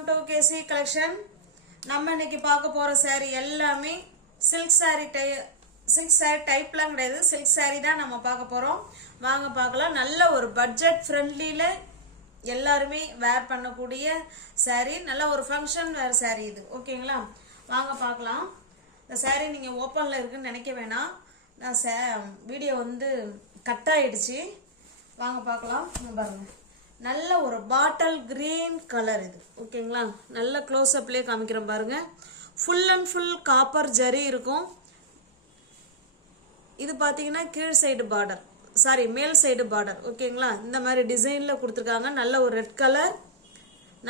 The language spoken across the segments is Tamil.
Welcome to KC collection. நம்ம இன்னைக்கு பார்க்க போற saree எல்லாமே silk saree டைப்லாம் கிடையாது, silk saree தான் நம்ம பார்க்க போறோம். வாங்க பார்க்கலாம். நல்ல ஒரு பட்ஜெட் ஃப்ரெண்ட்லில எல்லாருமே வேர் பண்ணக்கூடிய saree, நல்ல ஒரு ஃபங்க்ஷன் வேர் saree இது. ஓகேங்களா? வாங்க பார்க்கலாம். இந்த saree நீங்க ஓபன்ல இருக்குன்னு நினைக்க வேணாம். நான் வீடியோ வந்து கட் ஆயிடுச்சு. வாங்க பார்க்கலாம். பாருங்க, நல்ல ஒரு பாட்டில் கிரீன் கலர் இது. ஓகேங்களா? நல்ல க்ளோஸ் அப்லயே காமிக்கிறேன் பாருங்க. Full and full copper zari இருக்கும். இது பாத்தீங்கன்னா கீழ் சைடு பார்டர், சாரி மேல் சைடு பார்டர். ஓகேங்களா? இந்த மாதிரி டிசைன்ல கொடுத்துருக்காங்க. நல்ல ஒரு ரெட் கலர்,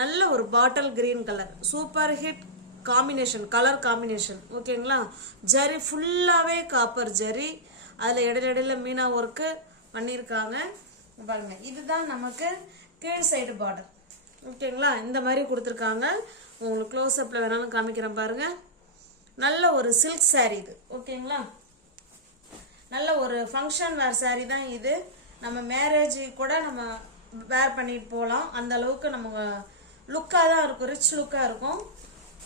நல்ல ஒரு bottle green colour, super hit combination, colour combination. ஓகேங்களா? ஜரி ஃபுல்லாவே காப்பர் ஜரி, அதுல இடையில மீனா ஒர்க்கு பண்ணியிருக்காங்க பாருங்க. இதுதான் நமக்கு கீழ் சைடு பார்டர். ஓகேங்களா? இந்த மாதிரி கொடுத்துருக்காங்க. உங்களுக்கு க்ளோஸ் அப்ல வேணாலும் காமிக்கிறேன் பாருங்க. நல்ல ஒரு சில்க் saree இது. ஓகேங்களா? நல்ல ஒரு ஃபங்க்ஷன் வேர் saree தான் இது. நம்ம மேரேஜ் கூட நம்ம வேர் பண்ணிட்டு போகலாம். அந்த அளவுக்கு நம்ம லுக்காக தான் இருக்கும், ரிச் லுக்காக இருக்கும்.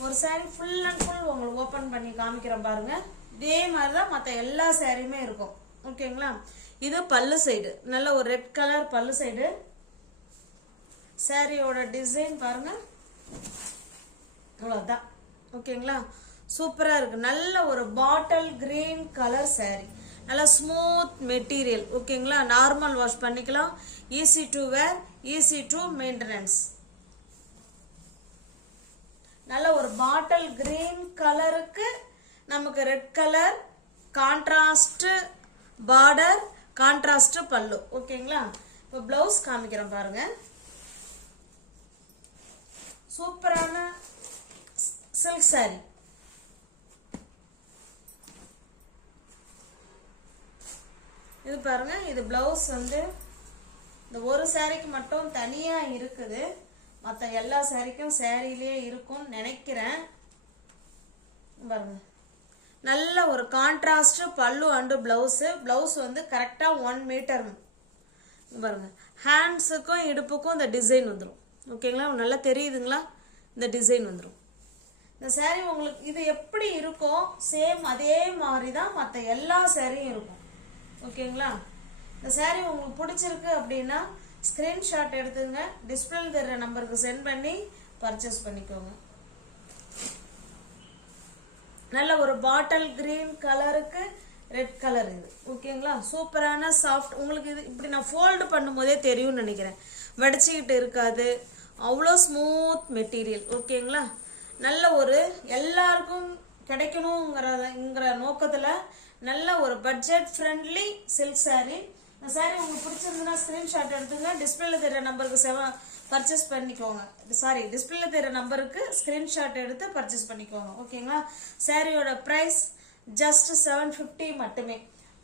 ஒரு saree ஃபுல் அண்ட் ஃபுல் உங்களுக்கு ஓப்பன் பண்ணி காமிக்கிறேன் பாருங்க. இதே மாதிரி தான் மற்ற எல்லா சாரியுமே இருக்கும். ஓகேங்களா? இது பல்லு சைடு, நல்ல ஒரு ரெட் கலர் பல்லு சைடு. சாரியோட டிசைன் பாருங்க, அவ்வளவுதான். ஓகேங்களா? சூப்பரா இருக்கு. நல்ல ஒரு பாட்டில் கிரீன் கலர் saree, நல்ல ஸ்மூத் மெட்டீரியல். ஓகேங்களா? நார்மல் வாஷ் பண்ணிக்கலாம், easy to wear, easy to maintenance. நல்ல ஒரு பாட்டில் கிரீன் கலருக்கு நமக்கு red colour contrast border, contrast பல்லு. ஓகேங்களா? இப்போ பிளவுஸ் காமிக்கிறேன் பாருங்க. சூப்பரான சில்க் saree. இது பாருங்க, இது பிளவுஸ் வந்து இந்த ஒரு சாரிக்கு மட்டும் தனியா இருக்குது. மற்ற எல்லா சாரிக்கும் சாரியிலே இருக்கும் நினைக்கிறேன். பாருங்க, நல்ல ஒரு கான்ட்ராஸ்ட் பல்லு அண்டு பிளவுஸ். பிளவுஸ் வந்து கரெக்டா 1 மீட்டர். பாருங்க, ஹேண்ட்ஸுக்கும் இடுப்புக்கும் இந்த டிசைன் வந்துடும். ஓகேங்களா? நல்லா தெரியுதுங்களா? இந்த டிசைன் வந்துடும். இந்த saree உங்களுக்கு இது எப்படி இருக்கோ சேம் அதே மாதிரி தான் மற்ற எல்லா சாரியும் இருக்கும். ஓகேங்களா? இந்த saree உங்களுக்கு பிடிச்சிருக்கு அப்படின்னா ஸ்கிரீன்ஷாட் எடுத்துங்க, டிஸ்பிளேல தெரிற நம்பருக்கு சென்ட் பண்ணி பர்ச்சேஸ் பண்ணிக்கோங்க. நல்ல ஒரு பாட்டில் கிரீன் கலருக்கு ரெட் கலர் இது. ஓகேங்களா? சூப்பரான சாஃப்ட். உங்களுக்கு இது இப்படி நான் ஃபோல்டு பண்ணும் போதே தெரியும்னு நினைக்கிறேன். வடிச்சுக்கிட்டு இருக்காது, அவ்வளோ ஸ்மூத் மெட்டீரியல். ஓகேங்களா? நல்ல ஒரு எல்லாருக்கும் கிடைக்கணுங்கிற நோக்கத்துல நல்ல ஒரு பட்ஜெட் ஃப்ரெண்ட்லி சில்க் saree. இந்த saree உங்களுக்கு பிடிச்சிருந்ததுன்னா ஸ்கிரீன்ஷாட் எடுத்துங்க, டிஸ்பிளேல தெரிற நம்பருக்கு பர்ச்சேஸ் பண்ணிக்கோங்க. சாரி, டிஸ்பிளேல தெரிற நம்பருக்கு ஸ்கிரீன்ஷாட் எடுத்து பர்ச்சேஸ் பண்ணிக்கோங்க. ஓகேங்களா? சாரியோட பிரைஸ் ஜஸ்ட் 750 மட்டுமே.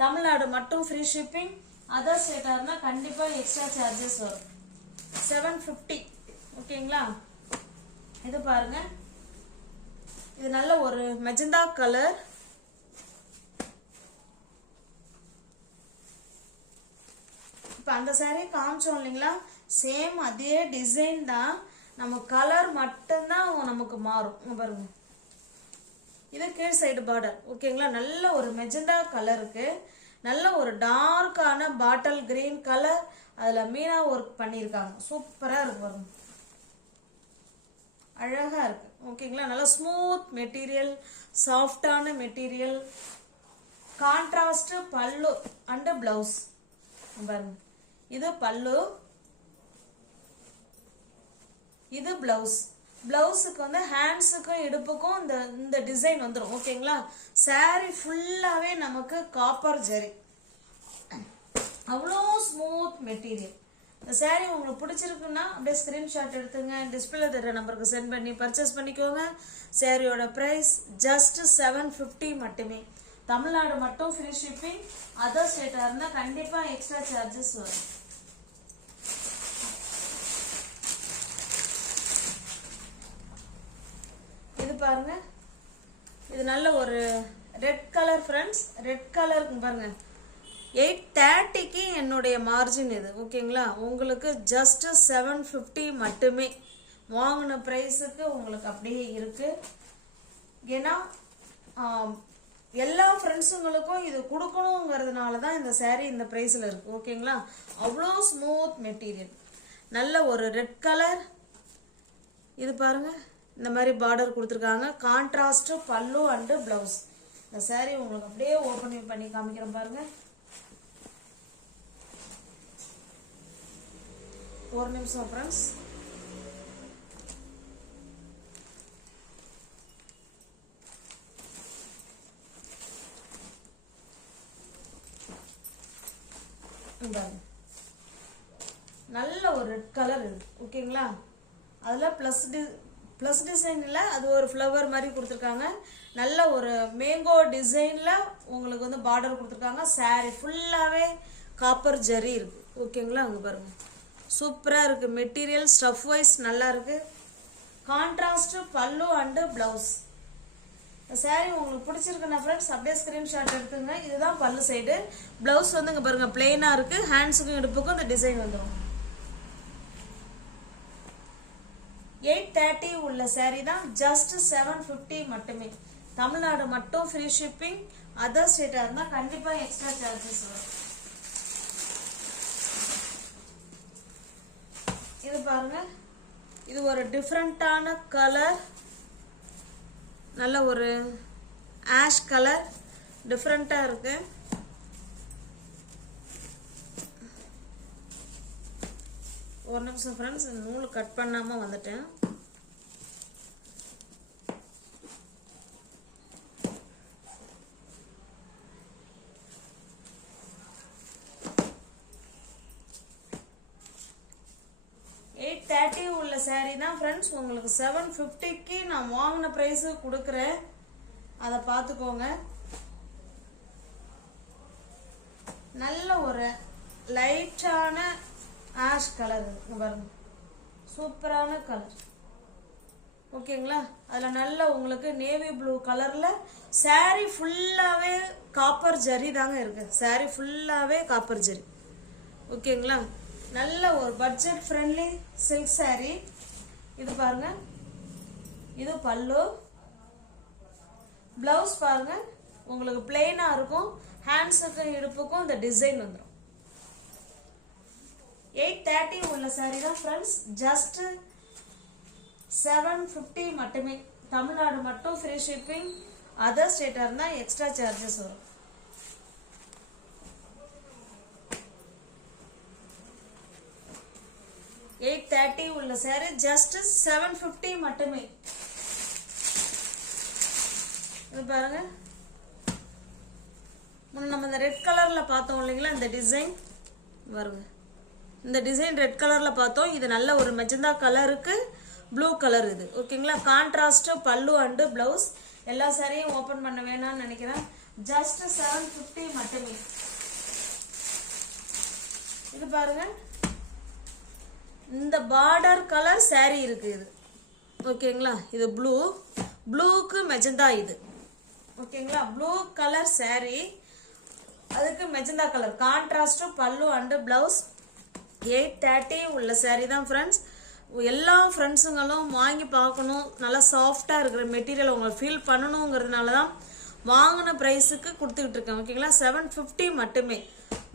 தமிழ்நாடு மட்டும் ஃப்ரீ ஷிப்பிங். அதர் ஸ்டேட்டா இருந்தா கண்டிப்பா எக்ஸ்ட்ரா சார்ஜஸ் வரும். 750. ஓகேங்களா? இது பாருங்க, இது நல்ல ஒரு மெஜந்தா கலர். இப்ப அந்த saree காமிச்சோம் இல்லைங்களா, சேம் அதே டிசைன் தான், நம்ம கலர் மட்டும்தான் நமக்கு மாறும். பாருங்க, இது கீழ் சைடு பார்டர். ஓகேங்களா? நல்ல ஒரு மெஜந்தா கலருக்கு நல்ல ஒரு டார்க்கான பாட்டில் கிரீன் கலர், அதுல மீனா ஒர்க் பண்ணியிருக்காங்க. சூப்பரா இருக்கு பாருங்க, அழகா இருக்கு. ஓகேங்களா? நல்ல ஸ்மூத் மெட்டீரியல், சாஃப்டான மெட்டீரியல், கான்ட்ராஸ்ட் பல்லு அண்ட் பிளவுஸ். பாருங்க, இது பல்லு, இது பிளவுஸ். பிளவுஸுக்கு வந்து ஹேண்ட்ஸுக்கும் இடுப்புக்கும் இந்த டிசைன் வந்துடும். ஓகேங்களா? saree ஃபுல்லாவே நமக்கு காப்பர் ஜரி, அவ்வளோ ஸ்மூத் மெட்டீரியல். இந்த saree உங்களுக்கு பிடிச்சிருக்குன்னா அப்படியே ஸ்கிரீன்ஷாட் எடுத்துங்க, டிஸ்பிளேல தர நம்பருக்கு சென்ட் பண்ணி பர்ச்சேஸ் பண்ணிக்கோங்க. சாரியோட பிரைஸ் ஜஸ்ட் 750 மட்டுமே. தமிழ்நாடு மட்டும் ஃப்ரீ ஷிப்பிங். அதர் ஸ்டேட்டா இருந்தா கண்டிப்பா எக்ஸ்ட்ரா சார்ஜஸ் வரும். இது பாருங்க, இது நல்ல ஒரு red colour friends. Red colour பாருங்க, 830க்கு என்னுடைய மார்ஜின் இது. ஓகேங்களா? உங்களுக்கு ஜஸ்ட் 750 மட்டுமே. வாங்கின ப்ரைஸுக்கு உங்களுக்கு அப்படியே இருக்கு. ஏன்னா எல்லா ஃப்ரெண்ட்ஸுங்களுக்கும் இது கொடுக்கணுங்கிறதுனால தான் இந்த saree இந்த ப்ரைஸில் இருக்குது. ஓகேங்களா, அவ்வளோ ஸ்மூத் மெட்டீரியல். நல்ல ஒரு ரெட் கலர். இது பாருங்க, இந்த மாதிரி பார்டர் கொடுத்துருக்காங்க. கான்ட்ராஸ்ட் பல்லு அண்டு பிளவுஸ். இந்த saree உங்களுக்கு அப்படியே ஓப்பன் பண்ணி காமிக்கிறேன் பாருங்க. ஒரு நிமிஷம் ஃப்ரெண்ட்ஸ். நல்ல ஒரு ரெட் கலர் இது. ஓகேங்களா, அதில் ப்ளஸ் டிசைன் இல்லை, அது ஒரு ஃப்ளவர் மாதிரி கொடுத்துருக்காங்க. நல்ல ஒரு மேங்கோ டிசைனில் உங்களுக்கு வந்து பார்டர் கொடுத்துருக்காங்க. saree ஃபுல்லாகவே காப்பர் ஜரி இருக்குது. ஓகேங்களா, அங்கே பாருங்கள், சூப்பராக இருக்குது. மெட்டீரியல் ஸ்டஃப் வைஸ் நல்லா இருக்குது. கான்ட்ராஸ்ட் பல்லு அண்டு ப்ளவுஸ். இந்த saree உங்களுக்கு பிடிச்சிருக்குன்னா ஃப்ரெண்ட்ஸ் அப்படியே ஸ்க்ரீன்ஷாட் எடுத்துங்க. இதுதான் பல்லு சைடு. ப்ளவுஸ் வந்து இங்கே பாருங்கள் பிளெயினாக இருக்குது. ஹேண்ட்ஸுக்கும் இடுப்புக்கும் இந்த டிசைன் வந்துடும். 830 உள்ள saree தான். ஜஸ்ட் 750 மட்டுமே. தமிழ்நாடு மட்டும் ஃப்ரீ ஷிப்பிங். அதர் ஸ்டேட்டாக இருந்தால் கண்டிப்பாக எக்ஸ்ட்ரா சார்ஜஸ் வரும். இது பாருங்க, இது ஒரு டிஃப்ரெண்டான கலர். நல்ல ஒரு ஆஷ் கலர், டிஃப்ரெண்ட்டாக இருக்கு. ஒரு நிமிஷம் ஃப்ரெண்ட்ஸ், நூல் கட் பண்ணாமல் வந்துட்டேன். உள்ள saree தான் ஃப்ரெண்ட்ஸ். உங்களுக்கு 750க்கு நான் வாங்கின ப்ரைஸு கொடுக்குறேன். அதை பார்த்துக்கோங்க. நல்ல ஒரு லைட்டான ஆஷ் கலர் பாருங்க, சூப்பரான கலர். ஓகேங்களா, அதில் நல்ல உங்களுக்கு நேவி ப்ளூ கலரில் saree ஃபுல்லாகவே காப்பர் ஜரி தாங்க இருக்கு. saree ஃபுல்லாகவே காப்பர் ஜரி. ஓகேங்களா, நல்ல ஒரு பட்ஜெட் ஃப்ரெண்ட்லி சில்க் saree. இது பாருங்க, இது பல்லு. பிளவுஸ் பாருங்க, உங்களுக்கு பிளெயினா இருக்கும். ஹேண்ட்ஸுக்கும் இடுப்புக்கும் இந்த டிசைன் வந்துடும். 830 உள்ள saree தான் ஃப்ரெண்ட்ஸ். ஜஸ்ட் 750 மட்டுமே. தமிழ்நாடு மட்டும் ஃப்ரீ ஷிப்பிங். அதர் ஸ்டேட்டாக இருந்தால் எக்ஸ்ட்ரா சார்ஜஸ் வரும். $830 உள்ள saree ஜஸ்ட் 750 மட்டுமே. இது பாருங்க, நம்ம இந்த ரெட் கலர்ல பார்த்தோம் இல்லைங்களா, இந்த டிசைன் வருங்க. இந்த டிசைன் ரெட் கலர்ல பார்த்தோம். இது நல்ல ஒரு மெஜந்தா கலருக்கு ப்ளூ கலர் இது. ஓகேங்களா, கான்ட்ராஸ்ட் பல்லு அண்டு பிளவுஸ். எல்லா சாரியும் ஓபன் பண்ண வேணாம்னு நினைக்கிறேன். ஜஸ்ட் 750 மட்டுமே. இது பாருங்க, இந்த பார்டர் கலர் saree இருக்கு இது. ஓகேங்களா, இது ப்ளூ, ப்ளூக்கு மெஜந்தா. இது ஓகேங்களா, ப்ளூ கலர் saree, அதுக்கு மெஜந்தா கலர் கான்ட்ராஸ்ட் பல்லு அண்டு பிளவுஸ். 830 உள்ள saree தான் ஃப்ரெண்ட்ஸ். எல்லா ஃப்ரெண்ட்ஸுங்களும் வாங்கி பார்க்கணும். நல்லா சாஃப்டாக இருக்கிற மெட்டீரியல் உங்களுக்கு ஃபீல் பண்ணணுங்கிறதுனால தான் வாங்கின ப்ரைஸுக்கு கொடுத்துக்கிட்டு இருக்கேன். ஓகேங்களா, 750 மட்டுமே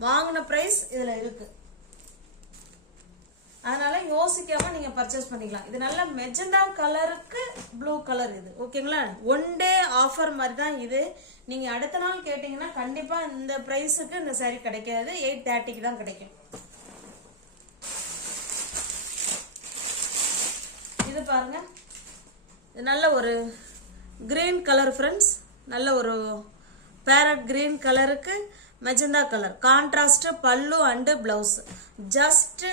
வாங்கின ப்ரைஸ் இதில் இருக்குது. அதனால யோசிக்காம நீங்க பர்ச்சேஸ் பண்ணிக்கலாம். இது நல்ல மெஜந்தா கலருக்கு ப்ளூ கலர் இது. ஓகேங்களா, ஒன் டே ஆஃபர் மாதிரி தான் இது. நீங்க அடுத்த நாள் கேட்டீங்கன்னா கண்டிப்பா இந்த பிரைஸுக்கு இந்த saree கிடைக்காது. 830க்கு தான் கிடைக்கும். இது பாருங்க, இது நல்ல ஒரு கிரீன் கலர் ஃப்ரெண்ட்ஸ். நல்ல ஒரு பேரட் கிரீன் கலருக்கு மெஜந்தா கலர் கான்ட்ராஸ்ட் பல்லு அண்டு பிளவுஸ். ஜஸ்ட்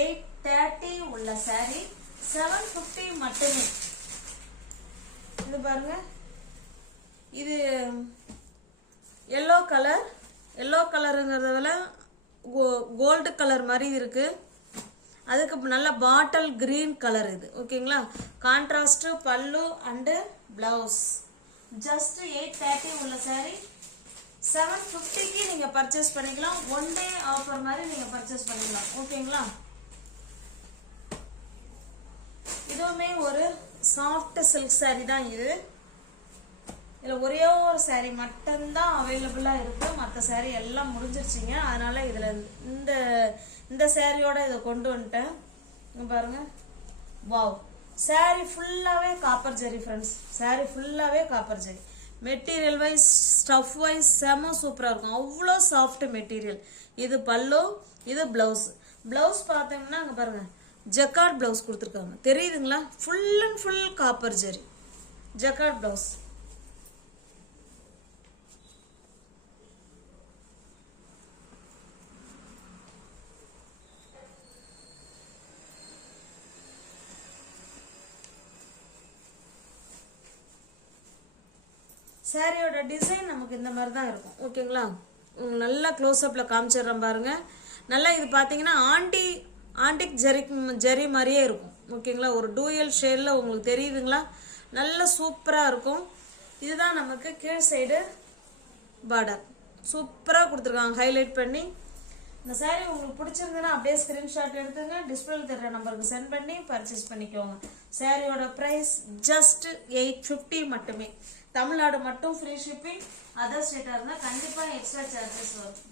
830 உள்ள saree 750 மட்டுமே. இது பாருங்க, இது எல்லோ கலர். எல்லோ கலருங்கிறத விட கோல்டு கலர் மாதிரி இருக்கு. அதுக்கு நல்ல பாட்டில் கிரீன் கலர் இது. ஓகேங்களா, கான்ட்ராஸ்ட் பல்லு அண்டு பிளவுஸ். ஜஸ்ட் 830 உள்ள saree 750க்கு நீங்க பர்ச்சேஸ் பண்ணிக்கலாம். ஒன் டே ஆஃபர் மாதிரி நீங்க பர்ச்சேஸ் பண்ணிக்கலாம். ஓகேங்களா, இது இதுவுமே ஒரு சாஃப்ட் சில்க் saree தான் இது. இதில் ஒரே ஒரு saree மட்டும்தான் அவைலபிளாக இருக்குது. மற்ற saree எல்லாம் முடிஞ்சிருச்சிங்க. அதனால் இதில் இந்த சாரியோட இதை கொண்டு வந்துட்டேன். பாருங்கள், வாவ், saree ஃபுல்லாகவே காப்பர் ஜெரி ஃப்ரெண்ட்ஸ். saree ஃபுல்லாகவே காப்பர் ஜெரி. மெட்டீரியல் வைஸ் ஸ்டஃப் வைஸ் செம சூப்பராக இருக்கும். அவ்வளோ சாஃப்ட் மெட்டீரியல். இது பல்லு, இது ப்ளவுஸ். ப்ளவுஸ் பார்த்தோம்னா அங்கே பாருங்கள், ஜக்கார்ட் ப்ளவுஸ் கொடுத்துருக்காங்க. தெரியுதுங்களா? Full and full copper zari jacquard blouse. சாரியோட டிசைன் நமக்கு இந்த மாதிரி தான் இருக்கும். ஓகேங்களா? நல்லா க்ளோஸ்அப்பில் காமிச்சிடுறேன் பாருங்கள். நல்லா இது பார்த்தீங்கன்னா ஆன்டிக் ஜெரி மாதிரியே இருக்கும். ஓகேங்களா? ஒரு டூயல் ஷேடில் உங்களுக்கு தெரியுதுங்களா? நல்ல சூப்பராக இருக்கும். இதுதான் நமக்கு கீழ் சைடு பார்டர். சூப்பராக கொடுத்துருக்காங்க ஹைலைட் பண்ணி. இந்த சாரீ உங்களுக்கு பிடிச்சிருந்ததுன்னா அப்படியே ஸ்க்ரீன்ஷாட் எடுத்துங்க. டிஸ்பிளேல தெரிகிற நம்பருக்கு சென்ட் பண்ணி பர்ச்சேஸ் பண்ணிக்கோங்க. சாரியோட ப்ரைஸ் ஜஸ்ட் 850 மட்டுமே. தமிழ்நாடு மட்டும் ஃப்ரீ ஷிப்பிங். அதர் ஸ்டேட்டாக இருந்தால் கண்டிப்பாக எக்ஸ்ட்ரா சார்ஜஸ் வரும்.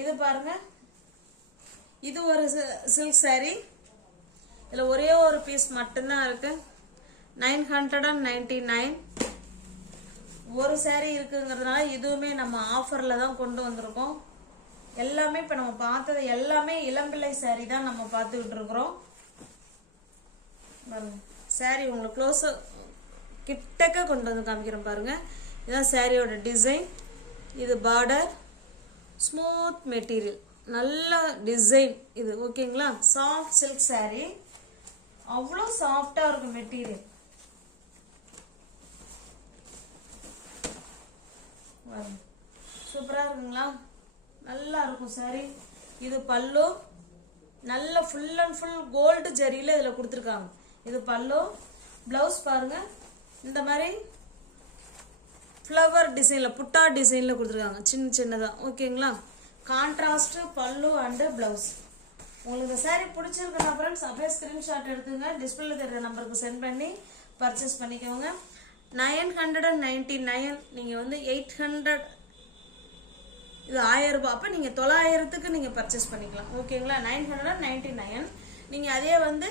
இது பாருங்க, இது ஒரு சில்க் saree. இதில் ஒரே ஒரு பீஸ் மட்டும்தான் இருக்கு. 999 ஒரு saree இருக்குங்கிறதுனால இதுவுமே நம்ம ஆஃபரில் தான் கொண்டு வந்திருக்கோம். எல்லாமே இப்போ நம்ம பார்த்தது எல்லாமே இளம்பிள்ளை saree தான் நம்ம பார்த்துக்கிட்டு இருக்கிறோம். பாருங்க, saree உங்களுக்கு க்ளோஸ் கிட்டக்க கொண்டு வந்து காமிக்கிறேன் பாருங்க. இதுதான் சாரியோட டிசைன். இது பார்டர், ஸ்மூத் மெட்டீரியல், நல்ல டிசைன் இது. ஓகேங்களா? Soft silk saree. அவ்வளோ சாஃப்டாக இருக்கும் மெட்டீரியல். சூப்பராக இருக்குங்களா? நல்லா இருக்கும் saree. இது பல்லு, நல்ல ஃபுல் அண்ட் ஃபுல் கோல்டு ஜரியில் இதில் கொடுத்துருக்காங்க. இது பல்லு. ப்ளவுஸ் பாருங்க, இந்த மாதிரி ஃப்ளவர் டிசைனில், புட்டா டிசைனில் கொடுத்துருக்காங்க, சின்னதாக. ஓகேங்களா? கான்ட்ராஸ்ட் பல்லு அண்டு ப்ளவுஸ். உங்களுக்கு இந்த saree பிடிச்சிருக்குன்னா ஃப்ரெண்ட்ஸ் அப்படியே ஸ்க்ரீன்ஷாட் எடுத்துங்க. டிஸ்பிளேல தெரிகிற நம்பருக்கு சென்ட் பண்ணி பர்ச்சேஸ் பண்ணிக்கோங்க. 999 நீங்கள் வந்து 800, இது 1000 ரூபாய். அப்போ நீங்கள் 900க்கு நீங்கள் பர்ச்சேஸ் பண்ணிக்கலாம். ஓகேங்களா? 999 நீங்கள் அதே வந்து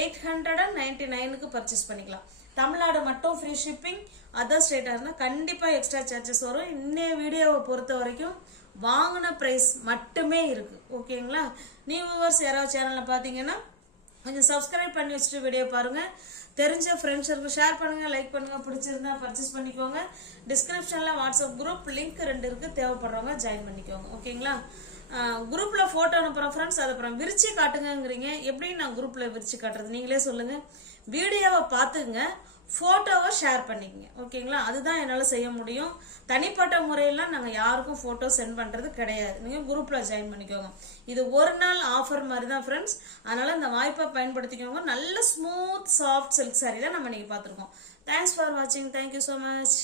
899க்கு பர்ச்சேஸ் பண்ணிக்கலாம். தமிழ்நாடு மட்டும் ஃப்ரீ ஷிப்பிங். அதர் ஸ்டேட்டாக இருந்தால் கண்டிப்பாக எக்ஸ்ட்ரா சார்ஜஸ் வரும். இன்னைய வீடியோவை பொறுத்த வரைக்கும் வாங்கின ப்ரைஸ் மட்டுமே இருக்குது. ஓகேங்களா? நியூ வியூவர்ஸ் யாராவது சேனலில் பார்த்தீங்கன்னா கொஞ்சம் சப்ஸ்கிரைப் பண்ணி வச்சுட்டு வீடியோ பாருங்கள். தெரிஞ்ச ஃப்ரெண்ட்ஸுக்கு ஷேர் பண்ணுங்கள், லைக் பண்ணுங்கள். பிடிச்சிருந்தா பர்ச்சேஸ் பண்ணிக்கோங்க. டிஸ்கிரிப்ஷனில் வாட்ஸ்அப் குரூப் லிங்க் 2 இருக்குது. தேவைப்படுறவங்க ஜாயின் பண்ணிக்கோங்க. ஓகேங்களா? குரூப்பில் ஃபோட்டோ அனுப்புகிறோம் ஃப்ரெண்ட்ஸ். அது அப்புறம் விரிச்சு காட்டுங்கிறீங்க. எப்படி நான் குரூப்பில் விரிச்சு காட்டுறது நீங்களே சொல்லுங்கள். வீடியோவை பார்த்துங்க, ஃபோட்டோவை ஷேர் பண்ணிக்கங்க. ஓகேங்களா? அதுதான் என்னால் செய்ய முடியும். தனிப்பட்ட முறையெல்லாம் நாங்கள் யாருக்கும் ஃபோட்டோ சென்ட் பண்ணுறது கிடையாது. நீங்கள் குரூப்பில் ஜாயின் பண்ணிக்கோங்க. இது ஒரு நாள் ஆஃபர் மாதிரி தான் ஃப்ரெண்ட்ஸ். அதனால் இந்த வாய்ப்பை பயன்படுத்திக்கோங்க. நல்ல ஸ்மூத் சாஃப்ட் சில்க் saree தான் நம்ம இன்றைக்கி பார்த்துருக்கோம். தேங்க்ஸ் ஃபார் வாட்சிங். Thank you so much.